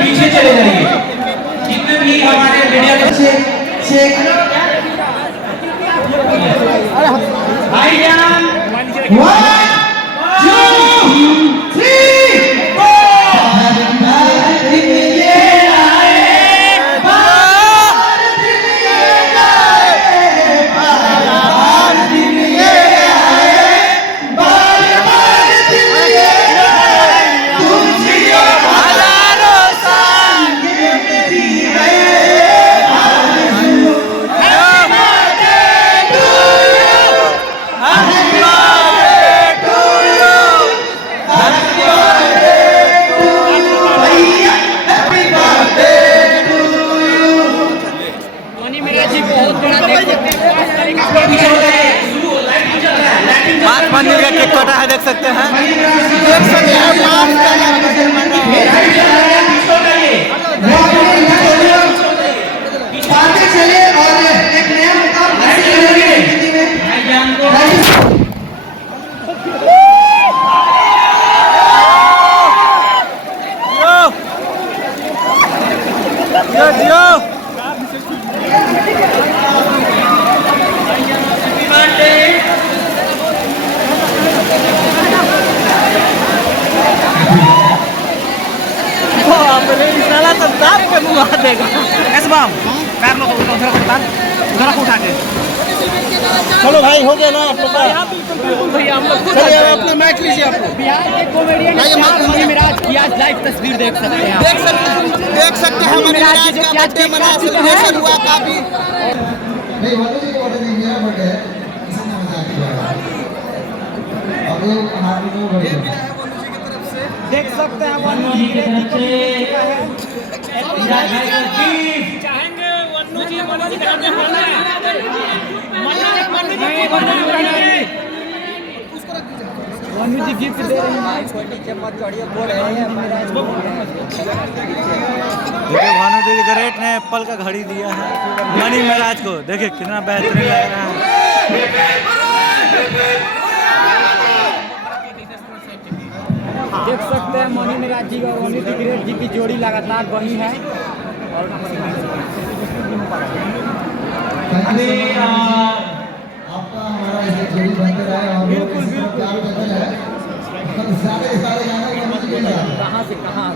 पीछे चले जाइए। जितने भी हमारे मीडिया के भाईजान 1 2 3 मंदिर का केक कटा है, देख सकते हैं। चले और एक नया मुकाम चलो भाई, हो गया ना आप लोग का? चलिए अब अपना माइक लीजिए। आप लोग बिहार के कॉमेडियन मनी मिराज की आज लाइव तस्वीर देख सकते हैं। देख सकते हैं मनी मिराज का बर्थडे मना, सेलिब्रेशन हुआ काफी। नहीं वाले जी को ऑर्डर नहीं, मेरा बर्थडे है, इसी में मजाक किया और ये हमारे को बर्थडे देख सकते हैं वन्नू जी की तरफ से चाहेंगे वन्नू जी मन्नू जी गिफ्ट दे रहे हैं। छोटी चम्मच चढ़िए बोल रहे हैं देखिए भानु दीदी ग्रेट ने एप्पल का घड़ी दिया है मनी महाराज को। देखिए कितना बेहतरीन लग रहा है। देख सकते हैं मनी मिराज जी और वन्नू जी ग्रेट जी की जोड़ी लगातार बनी है। आपका हमारा ऐसे जोड़ी बनते रहे और बिल्कुल प्यार बनते रहे। सारे गाने कहाँ से कहाँ